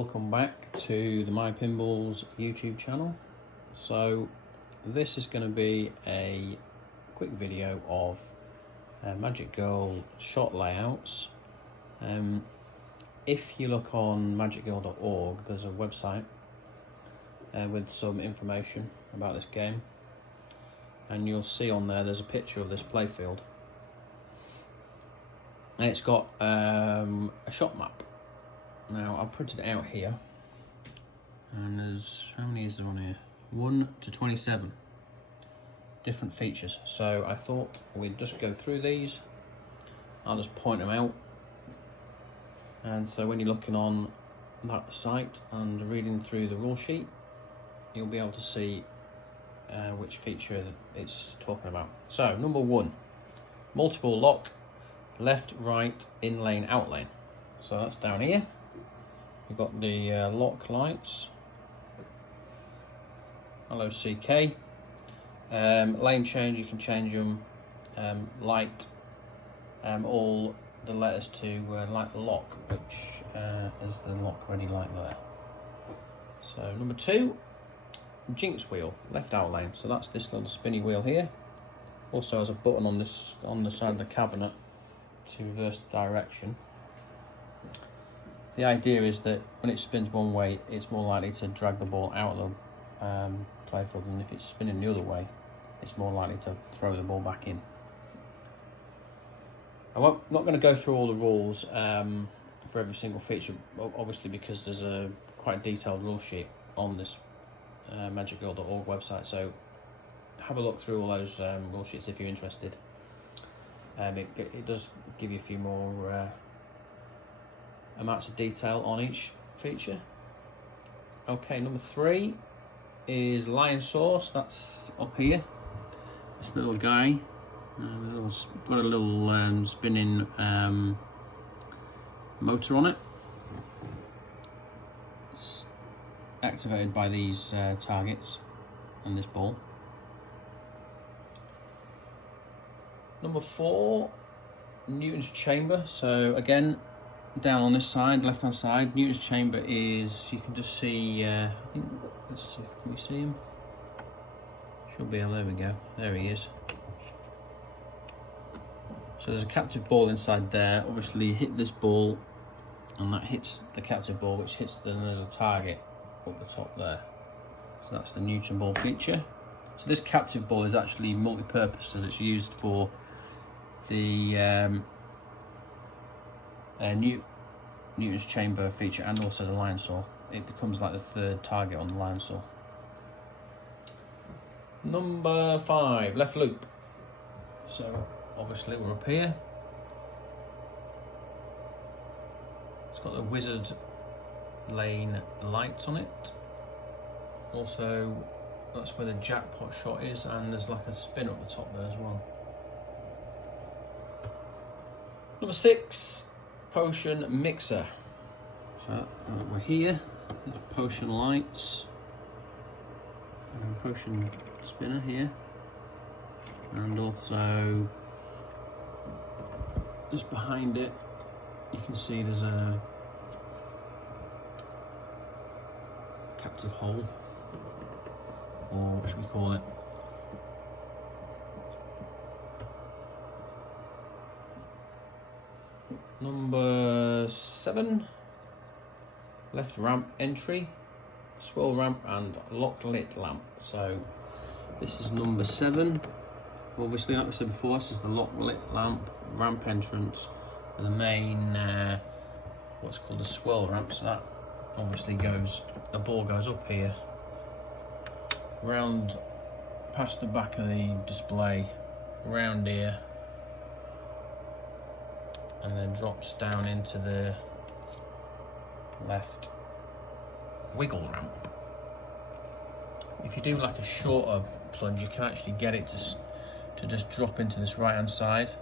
welcome back to the My Pinballs YouTube channel. So this is going to be a quick video of Magic Girl shot layouts. If you look on magicgirl.org, there's a website with some information about this game, and you'll see on there's a picture of this playfield, and it's got a shot map. Now I've printed it out here, and there's, how many is there on here? 1 to 27 different features. So I thought we'd just go through these. I'll just point them out, and so when you're looking on that site and reading through the rule sheet, you'll be able to see which feature it's talking about. So number 1, multiple lock, left, right, in lane, out lane. So that's down here. You've got the lock lights, LOCK. Lane change, you can change them light, all the letters to light lock, which is the lock ready light there. So number 2, jinx wheel, left out lane. So that's this little spinny wheel here. Also has a button on this, on the side of the cabinet, to reverse the direction. The idea is that when it spins one way, it's more likely to drag the ball out of the playfield, and if it's spinning the other way, it's more likely to throw the ball back in. I'm not going to go through all the rules for every single feature, obviously, because there's a quite detailed rule sheet on this magicgirl.org website, so have a look through all those rule sheets if you're interested. It does give you a few more amounts of detail on each feature. Okay, number 3 is lion source. That's up here. This little guy, got a little spinning motor on it. It's activated by these targets and this ball. Number 4, Newton's chamber. So again, down on this side, left hand side, Newton's chamber is, you can just see, I think, let's see, can we see him? Should be, there we go, there he is. So there's a captive ball inside there. Obviously you hit this ball and that hits the captive ball, which hits another target up the top there. So that's the Newton ball feature. So this captive ball is actually multi-purpose, as it's used for the Newton's chamber feature and also the lion saw. It becomes like the 3rd target on the lion saw. Number 5, left loop. So obviously we're up here. It's got the wizard lane lights on it. Also, that's where the jackpot shot is, and there's like a spin up the top there as well. Number 6, potion mixer. So we're here. There's potion lights and potion spinner here, and also just behind it you can see there's a captive hole, or what should we call it? Number 7, left ramp entry, swirl ramp and lock lit lamp. So this is number 7. Obviously, like I said before, this is the lock lit lamp, ramp entrance for the main what's called the swirl ramp. So that obviously goes, the ball goes up here, round past the back of the display, round here, and then drops down into the left wiggle ramp. If you do like a shorter plunge, you can actually get it to just drop into this right hand side,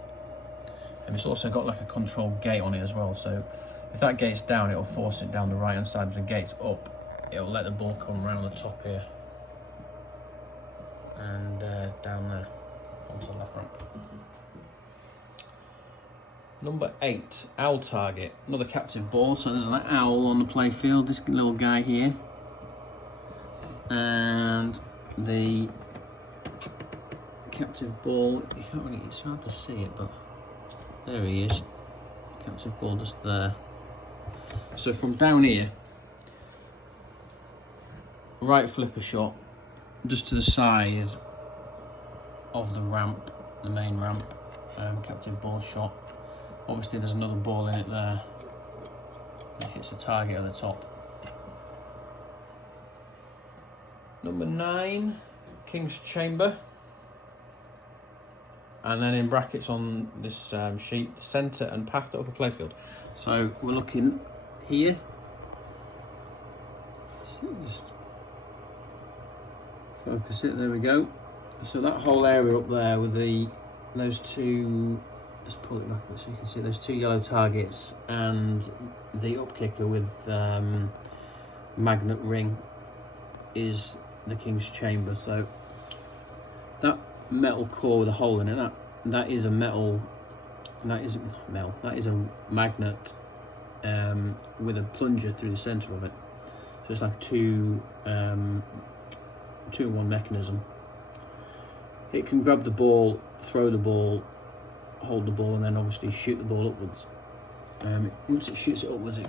and it's also got like a control gate on it as well. So if that gate's down, it'll force it down the right hand side. If the gate's up, it'll let the ball come around the top here and down there onto the left ramp. Number 8, owl target. Another captive ball. So there's an owl on the playfield. This little guy here, and the captive ball. You can't really, it's hard to see it, but there he is. Captive ball just there. So from down here, right flipper shot, just to the side of the ramp, the main ramp, captive ball shot. Obviously there's another ball in it there. It hits the target at the top. Number 9, King's Chamber. And then in brackets on this sheet, centre and path to upper playfield. So we're looking here. Just focus it, there we go. So that whole area up there with those two, just pull it back a bit so you can see those two yellow targets and the up kicker with magnet ring is the King's Chamber. So that metal core with a hole in it, that is a metal, that is a magnet with a plunger through the centre of it. So it's like a two in one mechanism. It can grab the ball, throw the ball, hold the ball, and then obviously shoot the ball upwards. Once it shoots it upwards,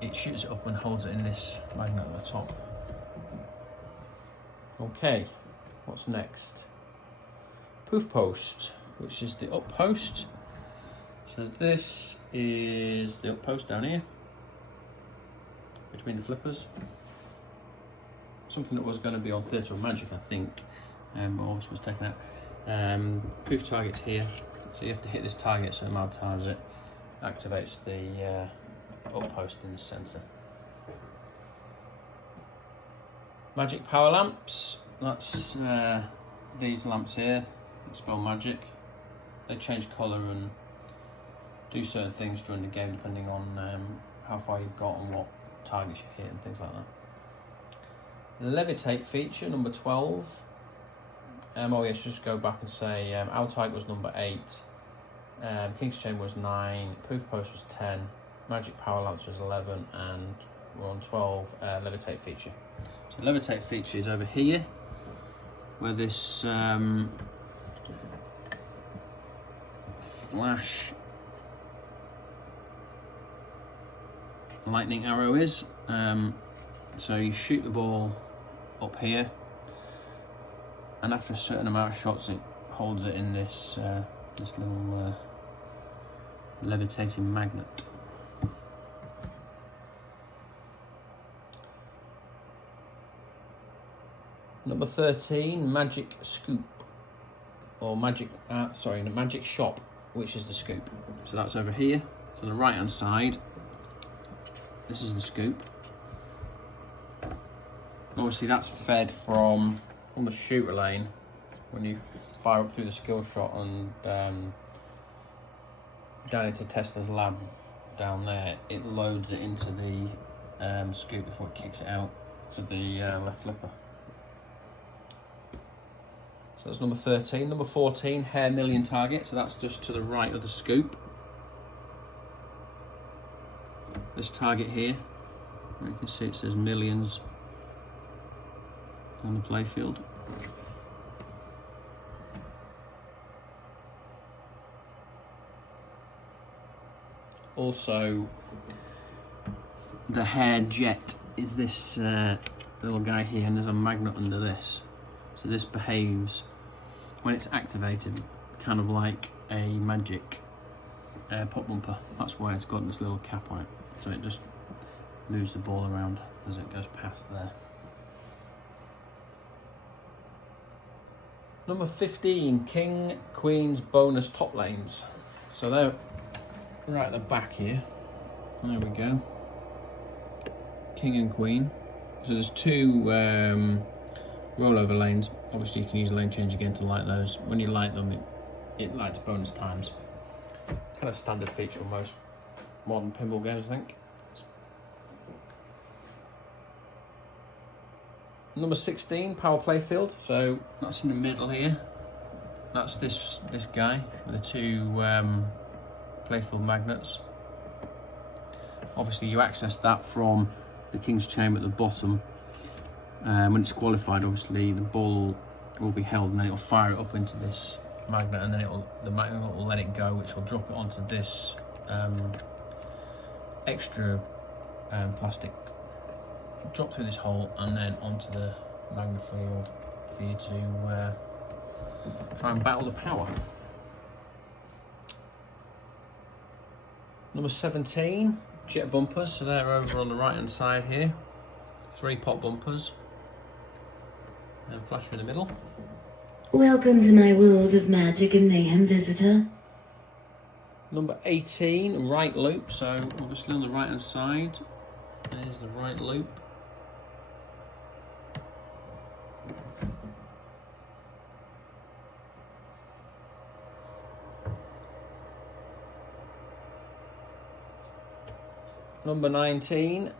it shoots it up and holds it in this magnet at the top. Okay, what's next? Poof post, which is the up post. So this is the up post down here, between the flippers. Something that was going to be on Theatre of Magic, I think, but obviously was taken out. Poof target's here, so you have to hit this target a certain amount of times. It activates the up post in the centre. Magic power lamps. That's these lamps here. That spell magic. They change colour and do certain things during the game depending on how far you've got and what targets you hit and things like that. Levitate feature, number 12. Oh yeah, I should just go back and say Owl Target was number 8. King's Chamber was 9. Poof Post was 10. Magic Power Lamps was 11. And we're on 12, Levitate feature. So Levitate feature is over here, where this flash lightning arrow is. So you shoot the ball up here, and after a certain amount of shots, it holds it in this this little levitating magnet. Number 13, Magic Scoop, or Magic Magic Shop, which is the scoop. So that's over here, so on the right hand side. This is the scoop. Obviously that's fed from on the shooter lane. When you fire up through the skill shot and down into Tesla's lab down there, it loads it into the scoop before it kicks it out to the left flipper. So that's number 13. Number 14, Hare Million target. So that's just to the right of the scoop. This target here, you can see it says millions on the playfield. Also, the Hare Jet is this little guy here, and there's a magnet under this. So this behaves, when it's activated, kind of like a magic pop bumper. That's why it's got this little cap on it. So it just moves the ball around as it goes past there. Number 15, King, Queen's bonus top lanes. So they're right at the back here. There we go. King and Queen. So there's two rollover lanes. Obviously you can use lane change again to light those. When you light them, it lights bonus times. Kind of standard feature on most modern pinball games, I think. Number 16, Power Playfield. So that's in the middle here. That's this guy with the two playfield magnets. Obviously you access that from the King's Chamber at the bottom. When it's qualified, obviously the ball will be held and then it'll fire it up into this magnet, and then the magnet will let it go, which will drop it onto this extra plastic, drop through this hole and then onto the magnet field for you to try and battle the power. Number 17, jet bumpers. So they're over on the right hand side here. 3 pop bumpers. And flasher in the middle. Welcome to my world of magic and mayhem, visitor. Number 18, right loop. So obviously on the right hand side, there's the right loop. Number 19,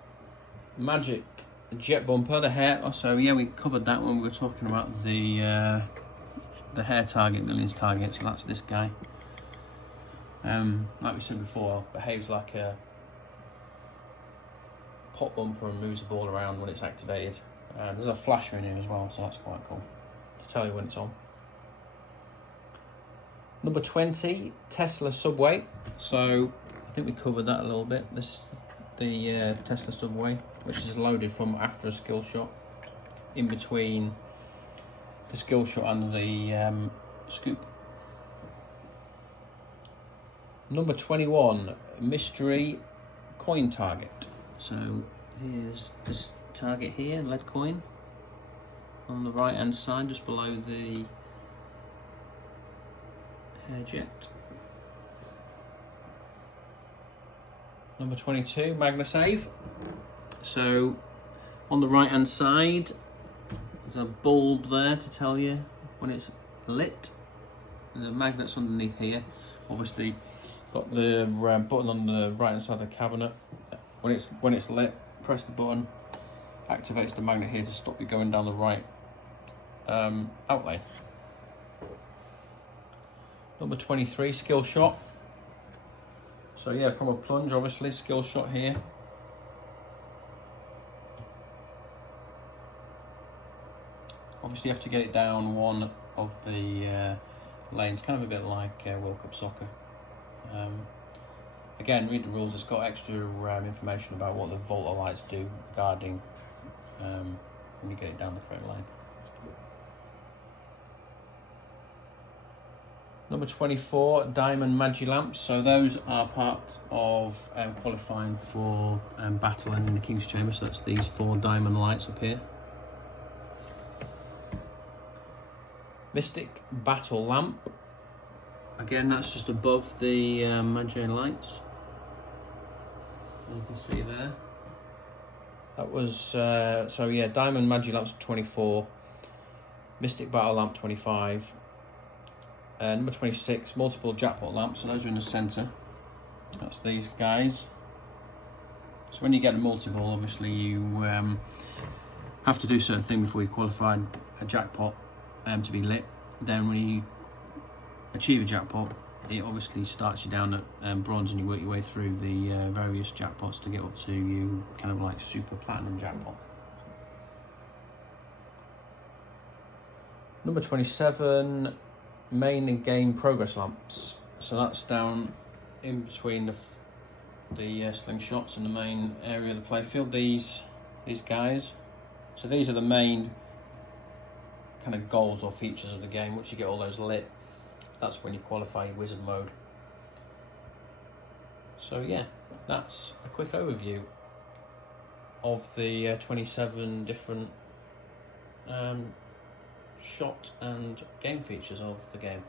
magic jet bumper, the hair. So yeah, we covered that when we were talking about the hair target, millions target. So that's this guy. Like we said before, behaves like a pop bumper and moves the ball around when it's activated. There's a flasher in here as well, so that's quite cool to tell you when it's on. Number 20, Tesla Subway. So I think we covered that a little bit. This is the Tesla Subway, which is loaded from after a skill shot, in between the skill shot and the scoop. Number 21, mystery coin target. So here's this target here, lead coin, on the right hand side, just below the hair jet. Number 22, MagnaSave. So on the right hand side, there's a bulb there to tell you when it's lit. The magnet's underneath here. Obviously got the button on the right hand side of the cabinet. When it's lit, press the button, activates the magnet here to stop you going down the right outlane. Number 23, skill shot. So yeah, from a plunge, obviously, skill shot here. Obviously you have to get it down one of the lanes, kind of a bit like World Cup soccer. Again, read the rules, it's got extra information about what the Volta lights do regarding when you get it down the correct lane. Number 24, Diamond Magi lamps. So those are part of qualifying for battling in the King's Chamber. So that's these 4 diamond lights up here. Mystic Battle Lamp. Again, that's just above the Magi lights. As you can see there. That was, so yeah, Diamond Magi lamps 24. Mystic Battle Lamp 25. Number 26, multiple jackpot lamps, so those are in the centre. That's these guys. So when you get a multi-ball, obviously you have to do certain things before you qualify a jackpot to be lit. Then when you achieve a jackpot, it obviously starts you down at bronze, and you work your way through the various jackpots to get up to you kind of like super platinum jackpot. Number 27, main game progress lamps. So that's down in between the slingshots and the main area of the playfield. These guys. So these are the main kind of goals or features of the game. Once you get all those lit, that's when you qualify your wizard mode. So yeah, that's a quick overview of the 27 different shot and game features of the game.